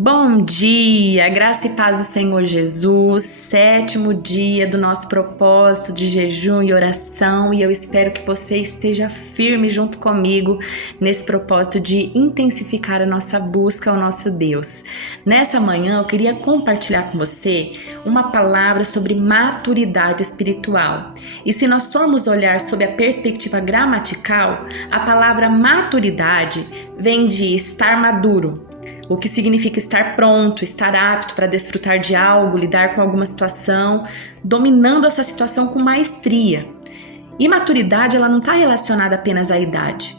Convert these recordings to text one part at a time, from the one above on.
Bom dia, graça e paz do Senhor Jesus, 7º dia do nosso propósito de jejum e oração, e eu espero que você esteja firme junto comigo nesse propósito de intensificar a nossa busca ao nosso Deus. Nessa manhã eu queria compartilhar com você uma palavra sobre maturidade espiritual. E se nós formos olhar sob a perspectiva gramatical, a palavra maturidade vem de estar maduro, o que significa estar pronto, estar apto para desfrutar de algo, lidar com alguma situação, dominando essa situação com maestria. E maturidade, ela não está relacionada apenas à idade,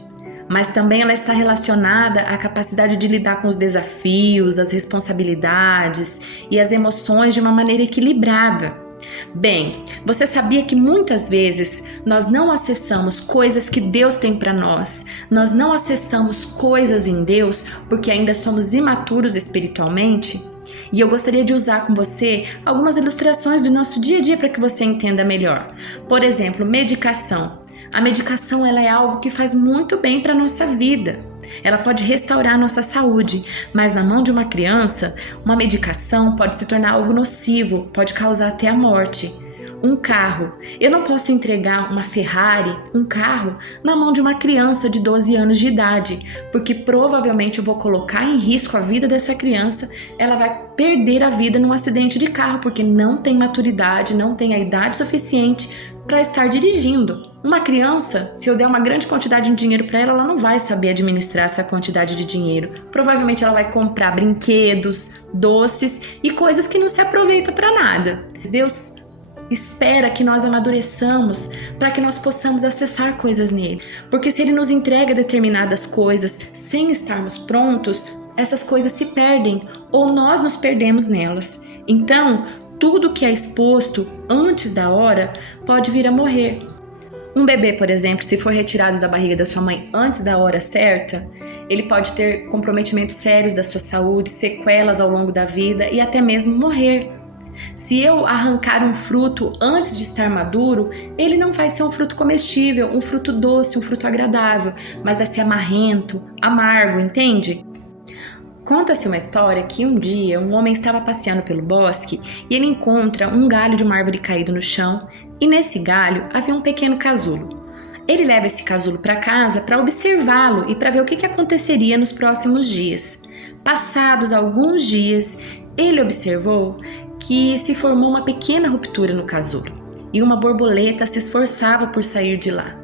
mas também ela está relacionada à capacidade de lidar com os desafios, as responsabilidades e as emoções de uma maneira equilibrada. Bem, você sabia que muitas vezes nós não acessamos coisas que Deus tem para nós, nós não acessamos coisas em Deus porque ainda somos imaturos espiritualmente? E eu gostaria de usar com você algumas ilustrações do nosso dia a dia para que você entenda melhor. Por exemplo, medicação. A medicação ela é algo que faz muito bem para a nossa vida. Ela pode restaurar a nossa saúde, mas na mão de uma criança, uma medicação pode se tornar algo nocivo, pode causar até a morte. Um carro. Eu não posso entregar uma Ferrari, um carro, na mão de uma criança de 12 anos de idade, porque provavelmente eu vou colocar em risco a vida dessa criança, ela vai perder a vida num acidente de carro, porque não tem maturidade, não tem a idade suficiente para estar dirigindo. Uma criança, se eu der uma grande quantidade de dinheiro para ela, ela não vai saber administrar essa quantidade de dinheiro. Provavelmente ela vai comprar brinquedos, doces e coisas que não se aproveita para nada. Deus espera que nós amadureçamos para que nós possamos acessar coisas nele. Porque se ele nos entrega determinadas coisas sem estarmos prontos, essas coisas se perdem ou nós nos perdemos nelas. Então, tudo que é exposto antes da hora pode vir a morrer. Um bebê, por exemplo, se for retirado da barriga da sua mãe antes da hora certa, ele pode ter comprometimentos sérios da sua saúde, sequelas ao longo da vida e até mesmo morrer. Se eu arrancar um fruto antes de estar maduro, ele não vai ser um fruto comestível, um fruto doce, um fruto agradável, mas vai ser amarrento, amargo, entende? Conta-se uma história que um dia um homem estava passeando pelo bosque e ele encontra um galho de uma árvore caído no chão e nesse galho havia um pequeno casulo. Ele leva esse casulo para casa para observá-lo e para ver o que aconteceria nos próximos dias. Passados alguns dias, ele observou que se formou uma pequena ruptura no casulo e uma borboleta se esforçava por sair de lá.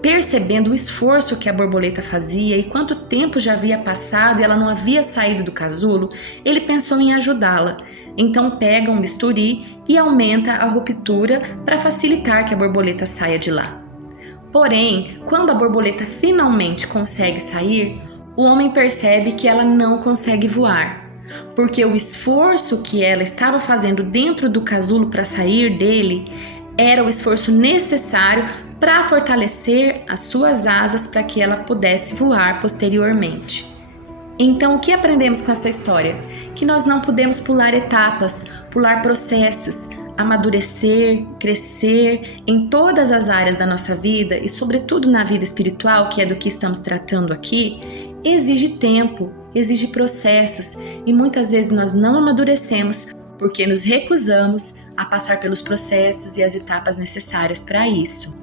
Percebendo o esforço que a borboleta fazia e quanto tempo já havia passado e ela não havia saído do casulo, ele pensou em ajudá-la. Então pega um bisturi e aumenta a ruptura para facilitar que a borboleta saia de lá. Porém, quando a borboleta finalmente consegue sair, o homem percebe que ela não consegue voar, porque o esforço que ela estava fazendo dentro do casulo para sair dele era o esforço necessário para fortalecer as suas asas para que ela pudesse voar posteriormente. Então, o que aprendemos com essa história? Que nós não podemos pular etapas, pular processos, amadurecer, crescer em todas as áreas da nossa vida e sobretudo na vida espiritual, que é do que estamos tratando aqui, exige tempo, exige processos e muitas vezes nós não amadurecemos porque nos recusamos a passar pelos processos e as etapas necessárias para isso.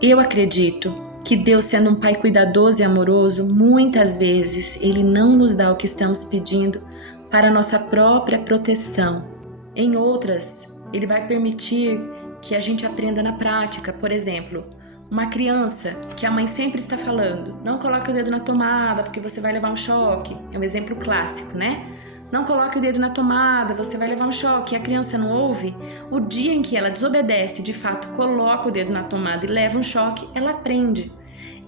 Eu acredito que Deus, sendo um Pai cuidadoso e amoroso, muitas vezes Ele não nos dá o que estamos pedindo para a nossa própria proteção. Em outras, Ele vai permitir que a gente aprenda na prática. Por exemplo, uma criança que a mãe sempre está falando, não coloque o dedo na tomada porque você vai levar um choque. É um exemplo clássico, né? Não coloque o dedo na tomada, você vai levar um choque. E a criança não ouve. O dia em que ela desobedece, de fato, coloca o dedo na tomada e leva um choque, ela aprende.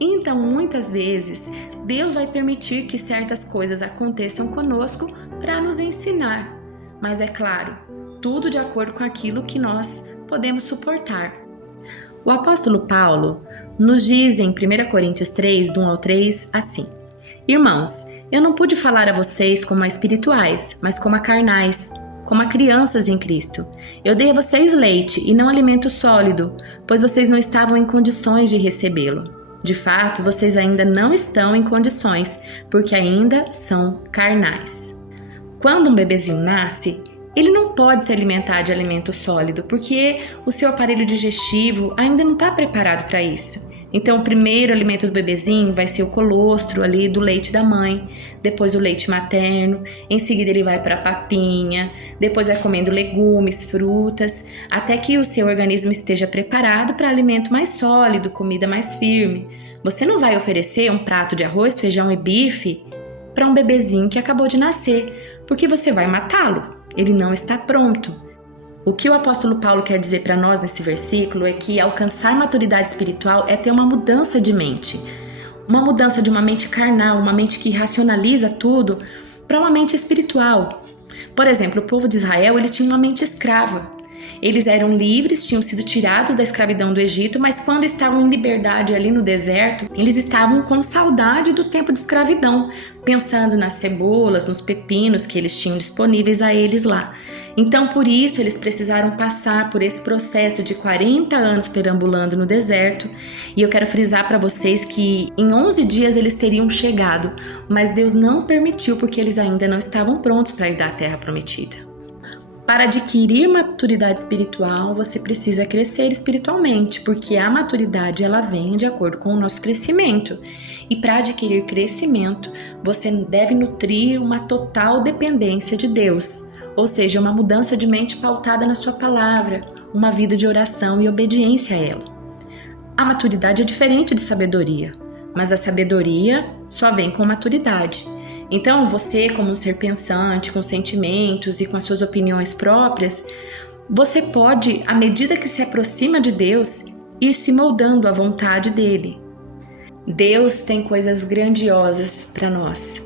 Então, muitas vezes, Deus vai permitir que certas coisas aconteçam conosco para nos ensinar. Mas é claro, tudo de acordo com aquilo que nós podemos suportar. O apóstolo Paulo nos diz em 1 Coríntios 3, do 1 ao 3, assim: Irmãos, eu não pude falar a vocês como a espirituais, mas como a carnais, como a crianças em Cristo. Eu dei a vocês leite e não alimento sólido, pois vocês não estavam em condições de recebê-lo. De fato, vocês ainda não estão em condições, porque ainda são carnais. quando um bebezinho nasce, ele não pode se alimentar de alimento sólido, porque o seu aparelho digestivo ainda não está preparado para isso. Então, o primeiro alimento do bebezinho vai ser o colostro ali do leite da mãe, depois o leite materno, em seguida ele vai para a papinha, depois vai comendo legumes, frutas, até que o seu organismo esteja preparado para alimento mais sólido, comida mais firme. Você não vai oferecer um prato de arroz, feijão e bife para um bebezinho que acabou de nascer, porque você vai matá-lo, ele não está pronto. O que o apóstolo Paulo quer dizer para nós nesse versículo é que alcançar maturidade espiritual é ter uma mudança de mente. Uma mudança de uma mente carnal, uma mente que racionaliza tudo, para uma mente espiritual. Por exemplo, o povo de Israel, ele tinha uma mente escrava. Eles eram livres, tinham sido tirados da escravidão do Egito, mas quando estavam em liberdade ali no deserto, eles estavam com saudade do tempo de escravidão, pensando nas cebolas, nos pepinos que eles tinham disponíveis a eles lá. Então, por isso, eles precisaram passar por esse processo de 40 anos perambulando no deserto. E eu quero frisar para vocês que em 11 dias eles teriam chegado, mas Deus não permitiu porque eles ainda não estavam prontos para ir à terra prometida. Para adquirir maturidade espiritual, você precisa crescer espiritualmente, porque a maturidade ela vem de acordo com o nosso crescimento. E para adquirir crescimento, você deve nutrir uma total dependência de Deus, ou seja, uma mudança de mente pautada na sua palavra, uma vida de oração e obediência a ela. A maturidade é diferente de sabedoria, mas a sabedoria só vem com maturidade. Então, você, como um ser pensante, com sentimentos e com as suas opiniões próprias, você pode, à medida que se aproxima de Deus, ir se moldando à vontade dele. Deus tem coisas grandiosas para nós.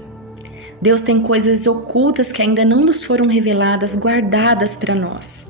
Deus tem coisas ocultas que ainda não nos foram reveladas, guardadas para nós.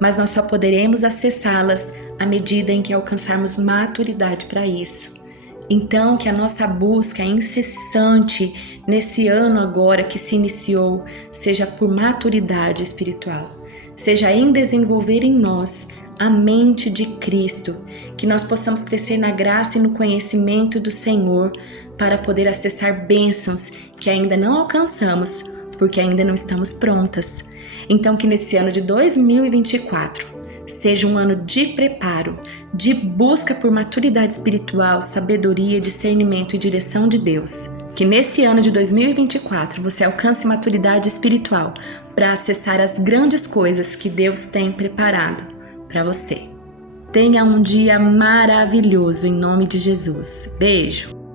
Mas nós só poderemos acessá-las à medida em que alcançarmos maturidade para isso. Então, que a nossa busca incessante nesse ano agora que se iniciou seja por maturidade espiritual, seja em desenvolver em nós a mente de Cristo, que nós possamos crescer na graça e no conhecimento do Senhor para poder acessar bênçãos que ainda não alcançamos, porque ainda não estamos prontas. Então, que nesse ano de 2024 seja um ano de preparo, de busca por maturidade espiritual, sabedoria, discernimento e direção de Deus. Que nesse ano de 2024 você alcance maturidade espiritual para acessar as grandes coisas que Deus tem preparado para você. Tenha um dia maravilhoso em nome de Jesus. Beijo!